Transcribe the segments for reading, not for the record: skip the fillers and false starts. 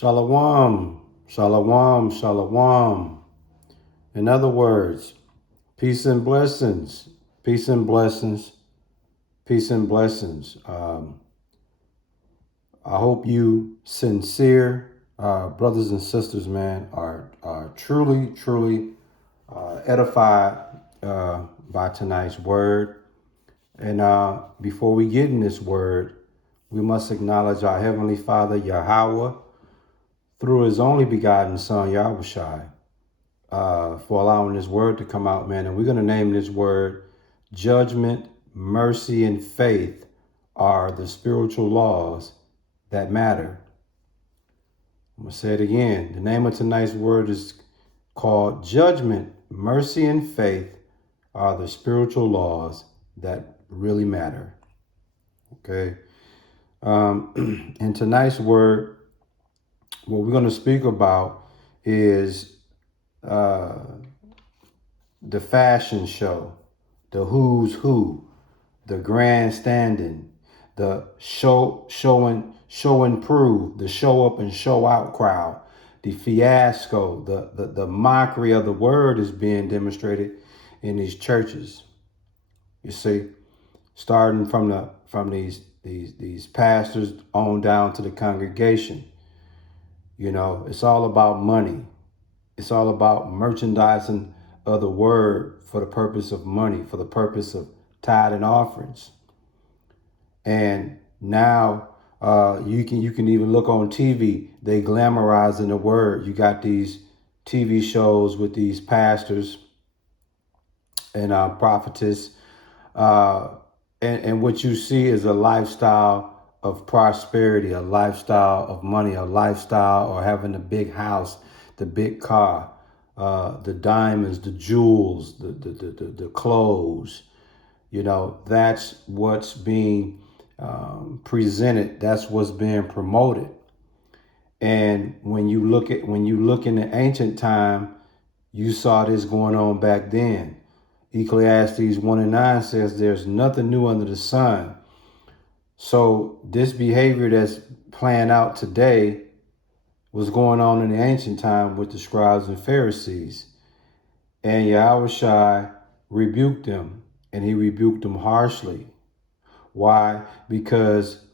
Shalom, shalom, shalom. In other words, peace and blessings, peace and blessings, peace and blessings. I hope you sincere brothers and sisters, man, are truly edified by tonight's word. And before we get in this word, we must acknowledge our Heavenly Father, Yahweh, through His only begotten Son, Yahushai, for allowing this word to come out, man. And we're going to name this word judgment, mercy, and faith are the spiritual laws that matter. I'm going to say it again. The name of tonight's word is called judgment, mercy, and faith are the spiritual laws that really matter. Okay. In tonight's word, what we're going to speak about is the fashion show, the who's who, the grandstanding, the show and prove, the show up and show out crowd, the fiasco, the mockery of the word is being demonstrated in these churches. You see, starting from these pastors on down to the congregation. You know, it's all about money. It's all about merchandising of the word for the purpose of money, for the purpose of tithe and offerings. And now you can even look on TV. They glamorizing the word. You got these TV shows with these pastors and prophetess, and what you see is a lifestyle of prosperity, a lifestyle of money, a lifestyle or having a big house, the big car, the diamonds, the jewels, the clothes. You know, that's what's being presented. That's what's being promoted. And when you look in the ancient time, you saw this going on back then. Ecclesiastes 1:9 says there's nothing new under the sun. So this behavior that's playing out today was going on in the ancient time with the scribes and Pharisees. And Yahushua rebuked them, and he rebuked them harshly. Why? Because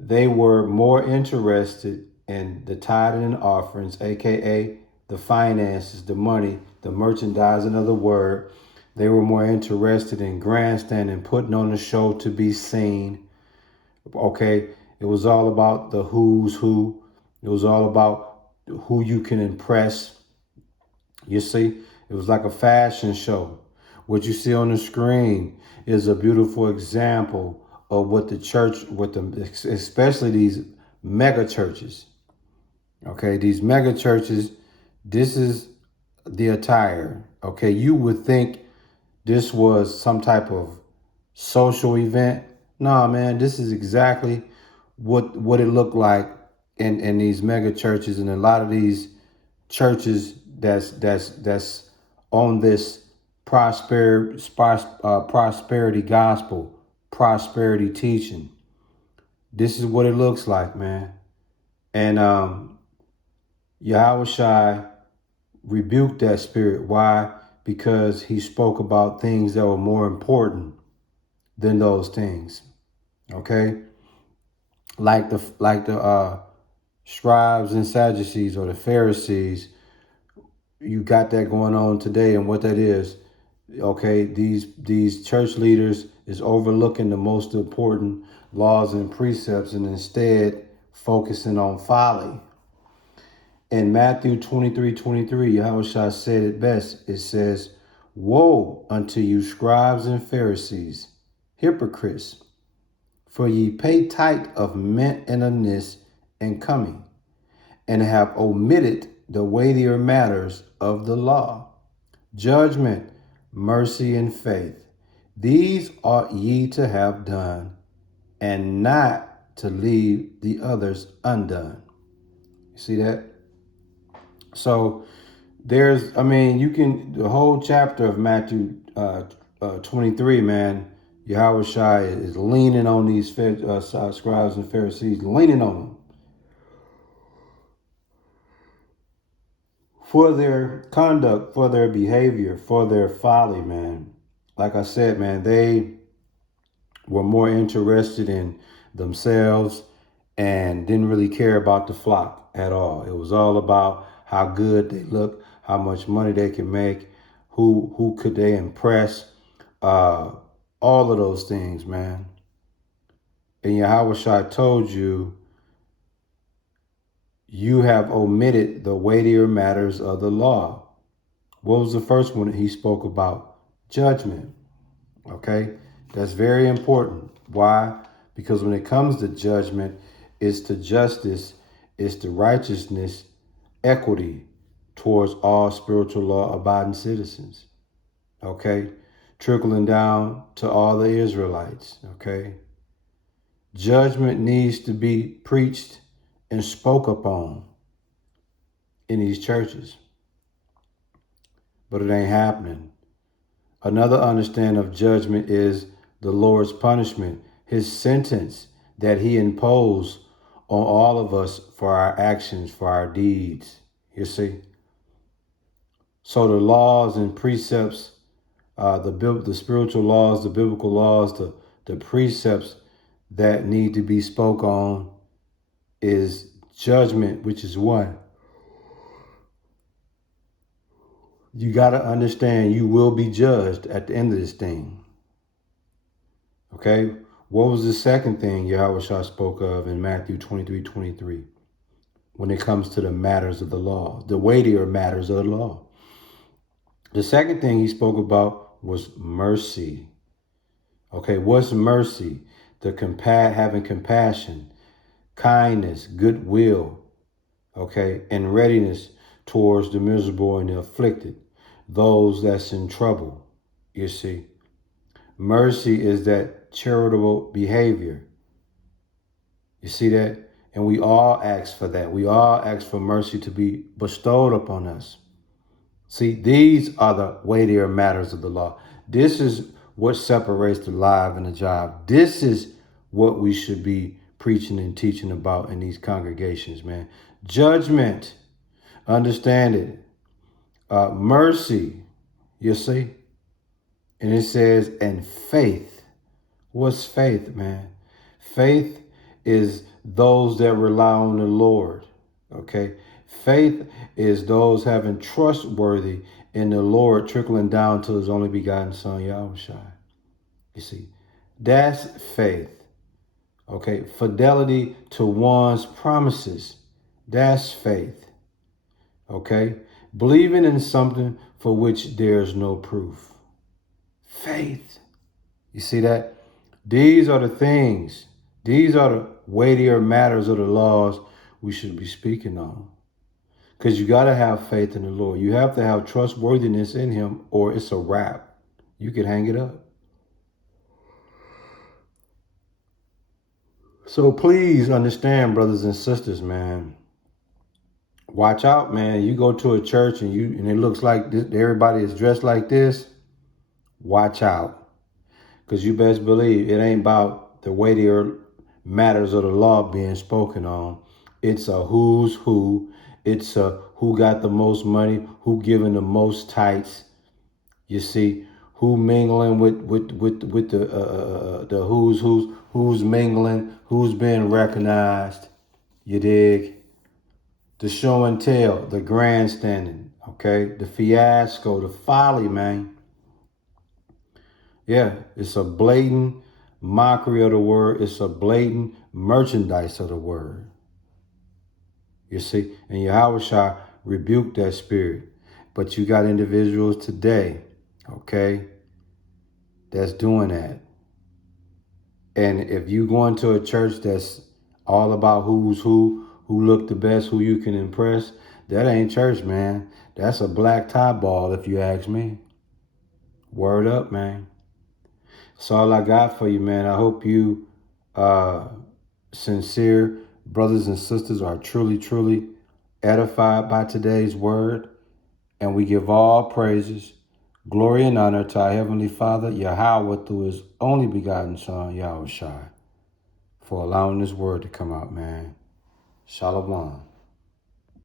they were more interested in the tithing and offerings, aka the finances, the money, the merchandising of the word. They were more interested in grandstanding, putting on a show to be seen. Okay, it was all about the who's who. It was all about who you can impress. You see, it was like a fashion show. What you see on the screen is a beautiful example of what the church, especially these mega churches. Okay, these mega churches, this is the attire. Okay, you would think this was some type of social event. Nah, man, this is exactly what it looked like in these mega churches and a lot of these churches that's on this prosperity gospel, prosperity teaching. This is what it looks like, man. And Yahushua rebuked that spirit. Why? Because he spoke about things that were more important than those things. Okay? Like the scribes and Sadducees or the Pharisees, you got that going on today. And what that is, okay, these church leaders is overlooking the most important laws and precepts and instead focusing on folly. In Matthew 23:23, Yahushua said it best. It says, "Woe unto you, scribes and Pharisees, hypocrites, for ye pay tithe of mint and anise and cumin, and have omitted the weightier matters of the law, judgment, mercy, and faith. These ought ye to have done, and not to leave the others undone." You see that? So the whole chapter of Matthew 23, man, Yahushua is leaning on these scribes and Pharisees, leaning on them. for their conduct, for their behavior, for their folly, man. Like I said, man, they were more interested in themselves and didn't really care about the flock at all. It was all about how good they look, how much money they can make, who could they impress, all of those things, man. And Yahushua told you, you have omitted the weightier matters of the law. What was the first one that he spoke about? Judgment. Okay, that's very important. Why? Because when it comes to judgment, it's to justice, it's to righteousness, equity towards all spiritual law abiding citizens. Okay, trickling down to all the Israelites. Okay, judgment needs to be preached and spoke upon in these churches, but it ain't happening. Another understanding of judgment is the Lord's punishment, his sentence that he imposed on all of us for our actions, for our deeds, you see. So the laws and precepts, the spiritual laws, the biblical laws, the precepts that need to be spoke on is judgment, which is one. You got to understand you will be judged at the end of this thing. Okay? What was the second thing Yahushua spoke of in Matthew 23:23 when it comes to the matters of the law, the weightier matters of the law? The second thing he spoke about was mercy. Okay, what's mercy? Having compassion, kindness, goodwill, okay, and readiness towards the miserable and the afflicted, those that's in trouble, you see. Mercy is that charitable behavior. You see that? And we all ask for that. We all ask for mercy to be bestowed upon us. See, these are the weightier matters of the law. This is what separates the live and the job. This is what we should be preaching and teaching about in these congregations, man. Judgment, understand it. Mercy, you see? And it says, and faith. What's faith, man? Faith is those that rely on the Lord, okay? Faith is those having trustworthy in the Lord, trickling down to his only begotten son, Yahushua. You see, that's faith, okay? Fidelity to one's promises, that's faith, okay? Believing in something for which there's no proof. Faith. You see that? These are the things, these are the weightier matters of the laws we should be speaking on. Because you got to have faith in the Lord. You have to have trustworthiness in him, or it's a wrap. You could hang it up. So please understand, brothers and sisters, man. Watch out, man. You go to a church and it looks like everybody is dressed like this. Watch out. Because you best believe it ain't about the weightier matters of the law being spoken on. It's a who's who. It's a who got the most money, who giving the most tithes. You see, who mingling with the who's mingling, who's being recognized. You dig? The show and tell, the grandstanding, okay, the fiasco, the folly, man. Yeah, it's a blatant mockery of the word. It's a blatant merchandise of the word. You see, and Yahushua rebuked that spirit. But you got individuals today, okay, that's doing that. And if you go into a church that's all about who's who look the best, who you can impress, that ain't church, man. That's a black tie ball, if you ask me. Word up, man. That's all I got for you, man. I hope you sincere brothers and sisters are truly edified by today's word. And we give all praises, glory, and honor to our Heavenly Father, Yahweh, through his only begotten Son, Yahushua, for allowing this word to come out, man. Shalom.